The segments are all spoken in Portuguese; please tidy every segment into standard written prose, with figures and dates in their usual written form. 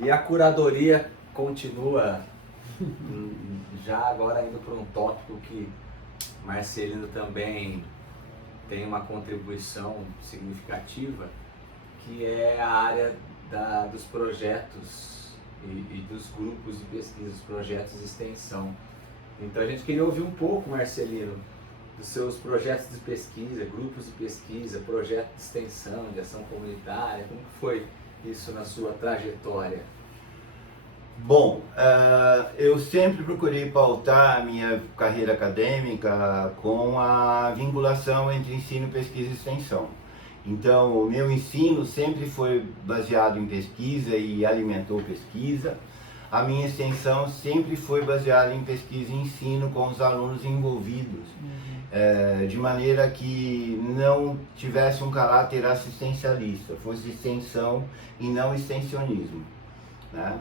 E a curadoria continua, já agora indo para um tópico que Marcelino também tem uma contribuição significativa, que é a área dos projetos e dos grupos de pesquisa, dos projetos de extensão. Então a gente queria ouvir um pouco, Marcelino, dos seus projetos de pesquisa, grupos de pesquisa, projetos de extensão, de ação comunitária. Como foi isso na sua trajetória? Bom, eu sempre procurei pautar a minha carreira acadêmica com a vinculação entre ensino, pesquisa e extensão. Então, o meu ensino sempre foi baseado em pesquisa e alimentou pesquisa. A minha extensão sempre foi baseada em pesquisa e ensino com os alunos envolvidos, de maneira que não tivesse um caráter assistencialista, fosse extensão e não extensionismo, né?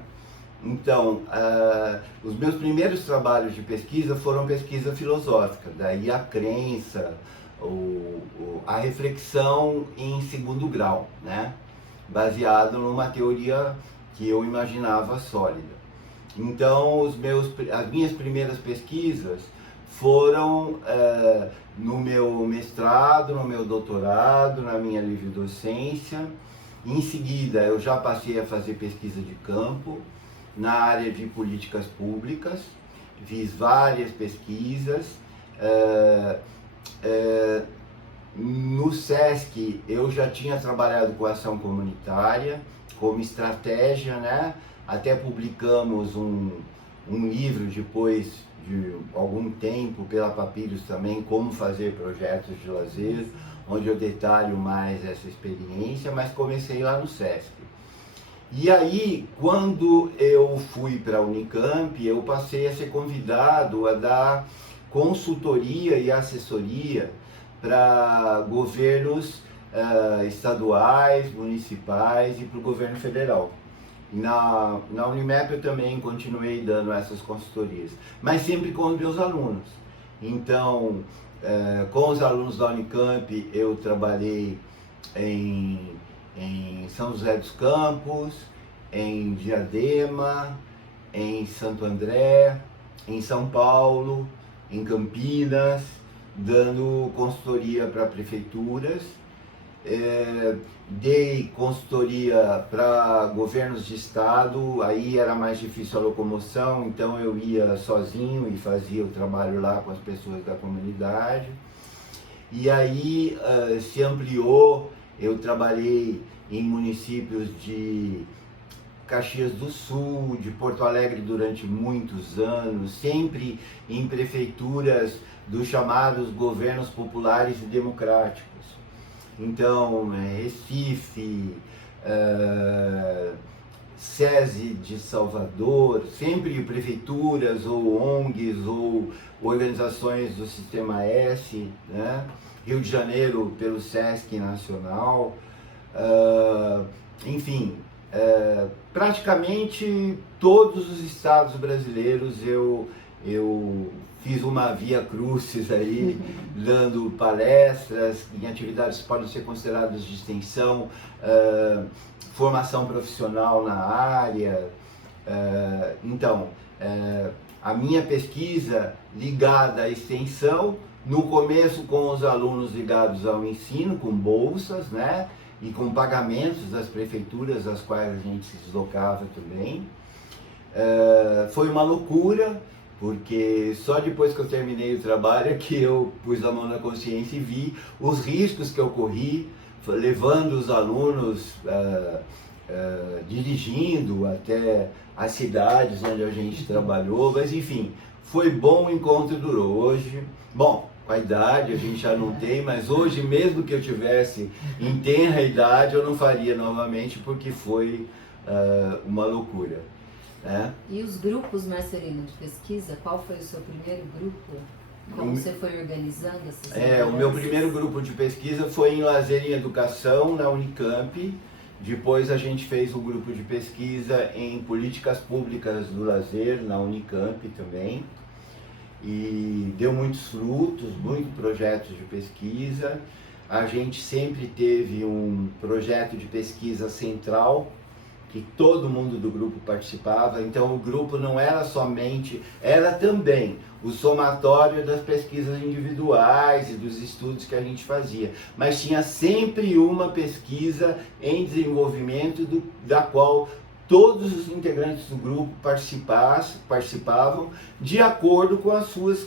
Então, os meus primeiros trabalhos de pesquisa foram pesquisa filosófica, daí a crença, a reflexão em segundo grau, né? Baseado numa teoria que eu imaginava sólida. Então, as minhas primeiras pesquisas foram no meu mestrado, no meu doutorado, na minha livre docência. Em seguida, eu já passei a fazer pesquisa de campo na área de políticas públicas, fiz várias pesquisas. No SESC eu já tinha trabalhado com ação comunitária, como estratégia, né? Até publicamos um livro depois de algum tempo pela Papyrus também, como fazer projetos de lazer, onde eu detalho mais essa experiência, mas comecei lá no SESC. E aí, quando eu fui para a Unicamp, eu passei a ser convidado a dar consultoria e assessoria para governos estaduais, municipais e para o governo federal. Na Unimap eu também continuei dando essas consultorias, mas sempre com os meus alunos. Então, com os alunos da Unicamp, eu trabalhei em São José dos Campos, em Diadema, em Santo André, em São Paulo, em Campinas, dando consultoria para prefeituras. Dei consultoria para governos de estado, aí era mais difícil a locomoção, então eu ia sozinho e fazia o trabalho lá com as pessoas da comunidade. E aí se ampliou, eu trabalhei em municípios de Caxias do Sul, de Porto Alegre durante muitos anos, sempre em prefeituras dos chamados governos populares e democráticos. Então, Recife, SESI de Salvador, sempre prefeituras ou ONGs ou organizações do Sistema S, né? Rio de Janeiro pelo SESC Nacional, enfim, praticamente todos os estados brasileiros eu fiz uma via crucis aí, dando palestras em atividades que podem ser consideradas de extensão, formação profissional na área. Então, a minha pesquisa ligada à extensão, no começo com os alunos ligados ao ensino, com bolsas, né? E com pagamentos das prefeituras às quais a gente se deslocava também. Foi uma loucura, porque só depois que eu terminei o trabalho é que eu pus a mão na consciência e vi os riscos que eu corri, levando os alunos, dirigindo até as cidades onde a gente trabalhou, mas enfim, foi bom, o encontro durou. Hoje, bom, com a idade a gente já não tem, mas hoje mesmo que eu tivesse em tenra idade eu não faria novamente, porque foi uma loucura. E os grupos, Marcelino, de pesquisa, qual foi o seu primeiro grupo? Como você foi organizando essas o meu primeiro grupo de pesquisa foi em Lazer e Educação, na Unicamp. Depois a gente fez um grupo de pesquisa em políticas públicas do lazer, na Unicamp também. E deu muitos frutos, muitos projetos de pesquisa. A gente sempre teve um projeto de pesquisa central que todo mundo do grupo participava, então o grupo não era somente, era também o somatório das pesquisas individuais e dos estudos que a gente fazia, mas tinha sempre uma pesquisa em desenvolvimento da qual todos os integrantes do grupo participavam de acordo com as suas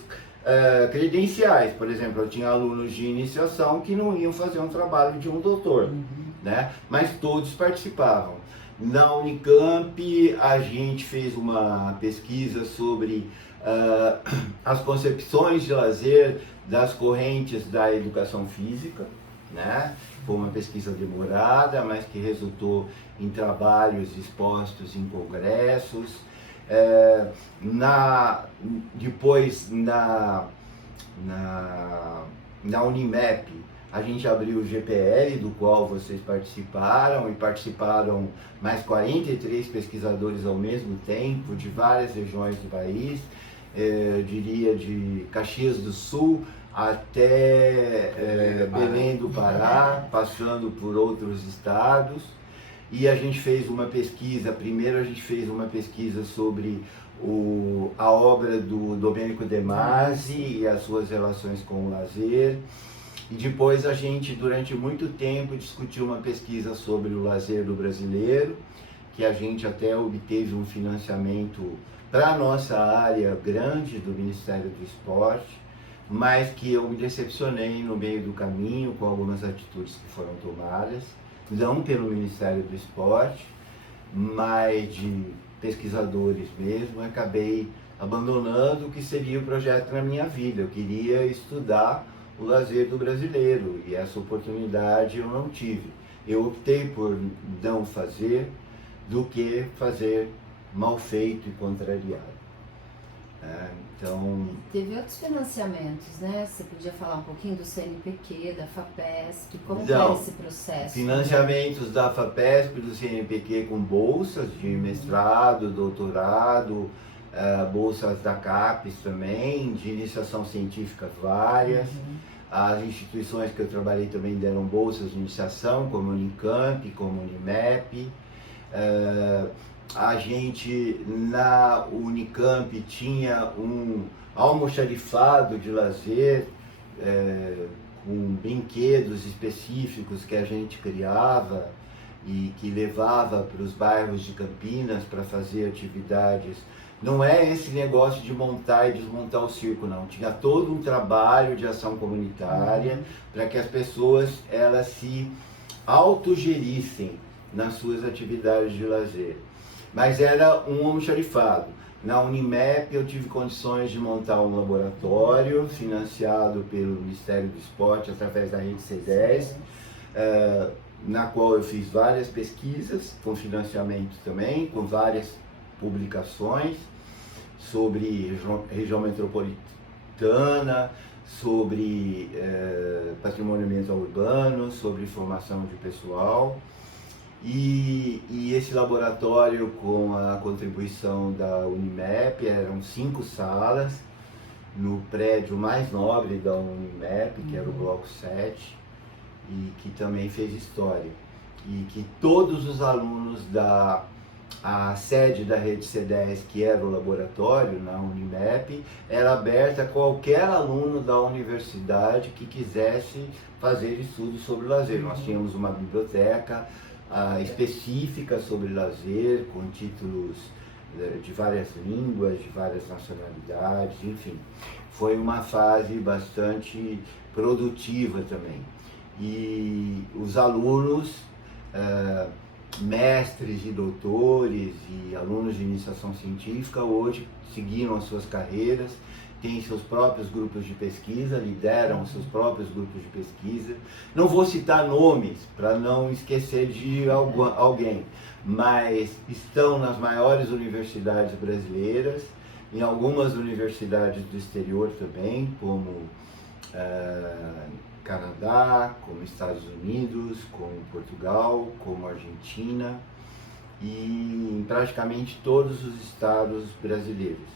credenciais. Por exemplo, eu tinha alunos de iniciação que não iam fazer um trabalho de um doutor, né? Mas todos participavam. Na Unicamp, a gente fez uma pesquisa sobre as concepções de lazer das correntes da educação física, né? Foi uma pesquisa demorada, mas que resultou em trabalhos expostos em congressos. Depois, na Unimap, a gente abriu o GPL, do qual vocês participaram, e participaram mais 43 pesquisadores ao mesmo tempo, de várias regiões do país, eu diria de Caxias do Sul até Belém do Pará, passando por outros estados. E a gente fez uma pesquisa, primeiro a gente fez uma pesquisa sobre a obra do Domenico De Masi e as suas relações com o lazer. E depois a gente, durante muito tempo, discutiu uma pesquisa sobre o lazer do brasileiro, que a gente até obteve um financiamento para a nossa área grande do Ministério do Esporte, mas que eu me decepcionei no meio do caminho com algumas atitudes que foram tomadas, não pelo Ministério do Esporte, mas de pesquisadores mesmo. Acabei abandonando o que seria o projeto na minha vida. Eu queria estudar o lazer do brasileiro e essa oportunidade eu não tive. Eu optei por não fazer do que fazer mal feito e contrariado. Então... Teve outros financiamentos, né? Você podia falar um pouquinho do CNPq, da FAPESP, como Então, foi esse processo? Financiamentos da FAPESP, do CNPq com bolsas de mestrado, doutorado, bolsas da CAPES também, de iniciação científica várias. As instituições que eu trabalhei também deram bolsas de iniciação, como Unicamp, como Unimap. A gente, na Unicamp, tinha um almoxarifado de lazer, com brinquedos específicos que a gente criava e que levava para os bairros de Campinas para fazer atividades. Não é esse negócio de montar e desmontar o circo, não. Tinha todo um trabalho de ação comunitária para que as pessoas elas se autogerissem nas suas atividades de lazer. Mas era um almoxarifado. Na Unimap eu tive condições de montar um laboratório financiado pelo Ministério do Esporte através da rede C10, na qual eu fiz várias pesquisas, com financiamento também, com várias publicações sobre região metropolitana, sobre patrimônio ambiental urbano, sobre formação de pessoal. E esse laboratório, com a contribuição da Unimap, eram 5 salas no prédio mais nobre da Unimap, que era o Bloco 7, e que também fez história. E que todos os alunos a sede da rede C10, que era o laboratório na Unimap, era aberta a qualquer aluno da universidade que quisesse fazer estudos sobre lazer. Nós tínhamos uma biblioteca específica sobre lazer, com títulos de várias línguas, de várias nacionalidades, enfim. Foi uma fase bastante produtiva também. E os alunos, mestres e doutores e alunos de iniciação científica, hoje seguiram as suas carreiras, têm seus próprios grupos de pesquisa, lideram seus próprios grupos de pesquisa. Não vou citar nomes para não esquecer de alguém, mas estão nas maiores universidades brasileiras, em algumas universidades do exterior também, como Canadá, como Estados Unidos, como Portugal, como Argentina e em praticamente todos os estados brasileiros.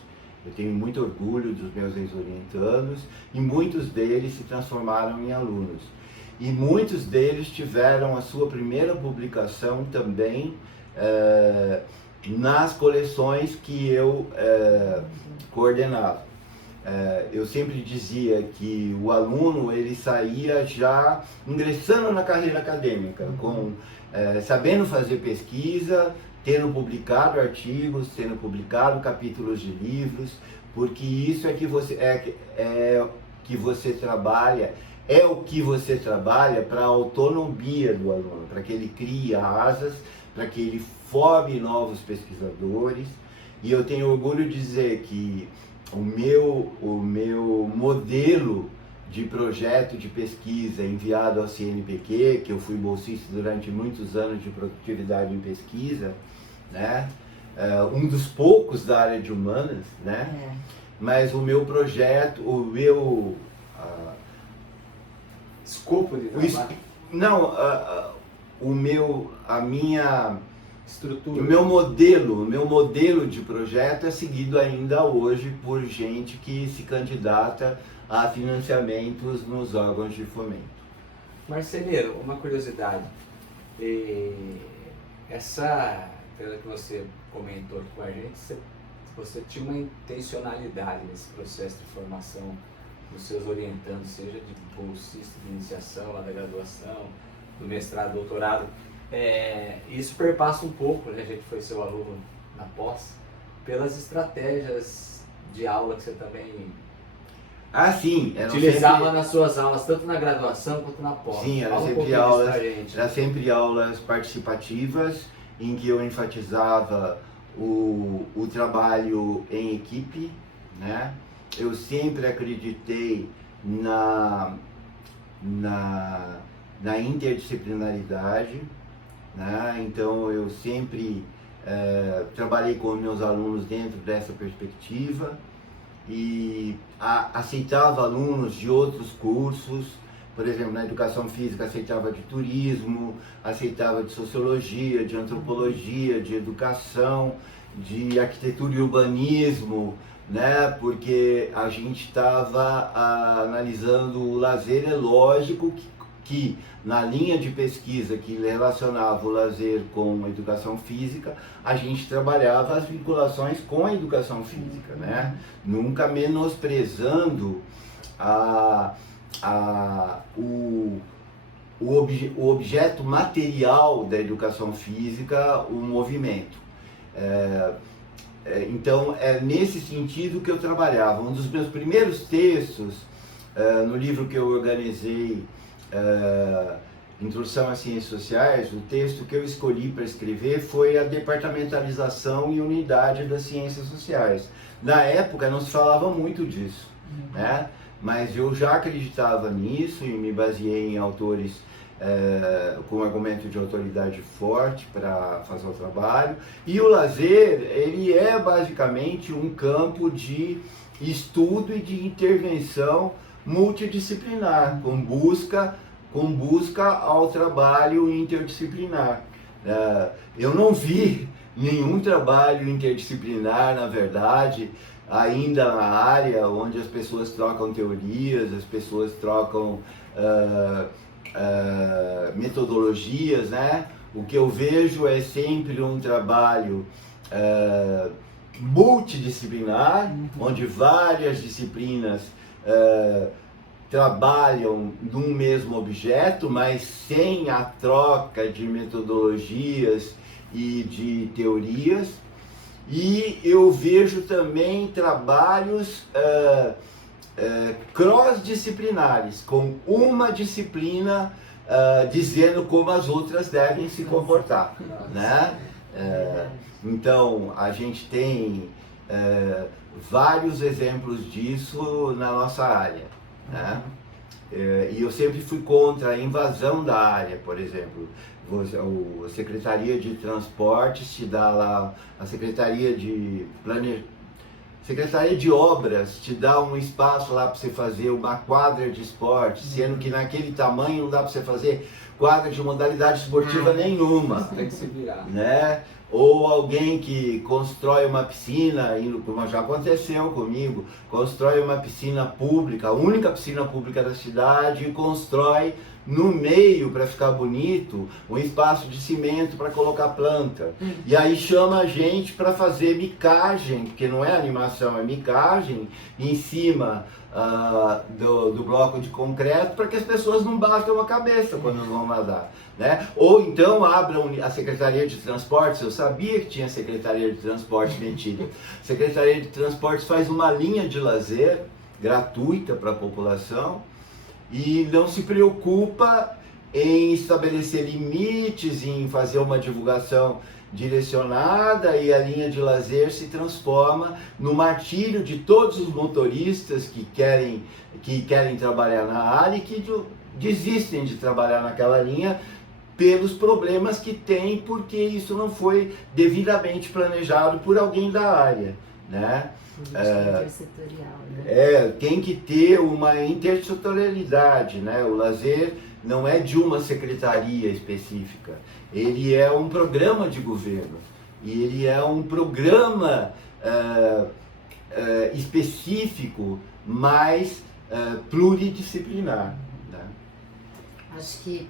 Eu tenho muito orgulho dos meus ex-orientandos e muitos deles se transformaram em alunos. E muitos deles tiveram a sua primeira publicação também nas coleções que eu coordenava. Eu sempre dizia que o aluno ele saía já ingressando na carreira acadêmica, sabendo fazer pesquisa, tendo publicado artigos, tendo publicado capítulos de livros, porque isso é que você que você trabalha, é o que você trabalha para a autonomia do aluno, para que ele crie asas, para que ele forme novos pesquisadores. E eu tenho orgulho de dizer que o meu modelo de projeto de pesquisa enviado ao CNPq, que eu fui bolsista durante muitos anos de produtividade em pesquisa, né? Um dos poucos da área de humanas, né? Mas o meu projeto, escopo de trabalho? A minha estrutura. O meu modelo de projeto é seguido ainda hoje por gente que se candidata a financiamentos nos órgãos de fomento. Marceleiro, uma curiosidade. Pelo que você comentou aqui com a gente, você tinha uma intencionalidade nesse processo de formação dos seus orientandos, seja de bolsista de iniciação, lá da graduação, do mestrado, doutorado. Isso perpassa um pouco, né? A gente foi seu aluno na pós, pelas estratégias de aula que você também sim, utilizava nas suas aulas, tanto na graduação quanto na pós. Sim, eram sempre aulas participativas, em que eu enfatizava o trabalho em equipe, né? Eu sempre acreditei na interdisciplinaridade, né? Então eu sempre trabalhei com meus alunos dentro dessa perspectiva e aceitava alunos de outros cursos. Por exemplo, na educação física aceitava de turismo, aceitava de sociologia, de antropologia, de educação, de arquitetura e urbanismo, né? Porque a gente estava analisando o lazer. É lógico que na linha de pesquisa que relacionava o lazer com a educação física, a gente trabalhava as vinculações com a educação física, né? Nunca menosprezando o objeto material da educação física, o movimento. Então é nesse sentido que eu trabalhava. Um dos meus primeiros textos, no livro que eu organizei, Introdução às Ciências Sociais, o texto que eu escolhi para escrever foi a departamentalização e unidade das ciências sociais. Na época não se falava muito disso, né? Mas eu já acreditava nisso e me baseei em autores com argumento de autoridade forte para fazer o trabalho. E o lazer, ele é basicamente um campo de estudo e de intervenção multidisciplinar, com busca ao trabalho interdisciplinar. Eu não vi nenhum trabalho interdisciplinar, na verdade, ainda na área onde as pessoas trocam teorias, as pessoas trocam metodologias, né? O que eu vejo é sempre um trabalho multidisciplinar, onde várias disciplinas trabalham num mesmo objeto, mas sem a troca de metodologias e de teorias. E eu vejo também trabalhos cross-disciplinares, com uma disciplina dizendo como as outras devem se comportar, né? Então, a gente tem vários exemplos disso na nossa área, né? E eu sempre fui contra a invasão da área, por exemplo. A Secretaria de Transportes te dá lá, a Secretaria de Obras te dá um espaço lá para você fazer uma quadra de esporte, sendo que naquele tamanho não dá para você fazer quadra de modalidade esportiva nenhuma. Tem que se virar. Né? ou alguém que constrói uma piscina, como já aconteceu comigo, constrói uma piscina pública, a única piscina pública da cidade, e constrói no meio, para ficar bonito, um espaço de cimento para colocar planta. E aí chama a gente para fazer micagem, porque não é animação, é micagem, em cima do bloco de concreto, para que as pessoas não batam a cabeça quando vão nadar. Né? Ou então abram a Secretaria de Transportes. Eu sabia que tinha Secretaria de Transportes, mentira. Secretaria de Transportes faz uma linha de lazer gratuita para a população e não se preocupa em estabelecer limites, em fazer uma divulgação direcionada, e a linha de lazer se transforma no martírio de todos os motoristas que querem trabalhar na área e que desistem de trabalhar naquela linha pelos problemas que tem, porque isso não foi devidamente planejado por alguém da área, né? Intersetorial, né? Tem que ter uma intersetorialidade, né? O lazer não é de uma secretaria específica, ele é um programa de governo, e ele é um programa específico, mais pluridisciplinar. Acho que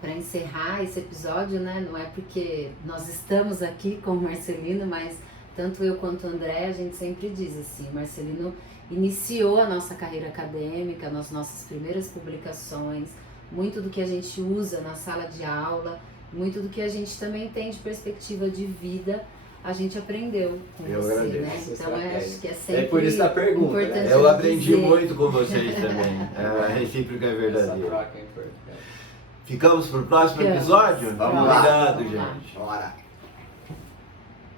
para encerrar esse episódio, né, não é porque nós estamos aqui com o Marcelino, mas tanto eu quanto o André, a gente sempre diz assim, o Marcelino iniciou a nossa carreira acadêmica, nas nossas primeiras publicações, muito do que a gente usa na sala de aula, muito do que a gente também tem de perspectiva de vida, a gente aprendeu com você, né? Então acho que é sempre por isso a pergunta, importante. né? Eu aprendi muito com vocês também. A recíproca é verdadeira. Essa troca é importante. Ficamos para o próximo episódio? Vamos lá. Obrigado, Vamos lá. gente. Bora!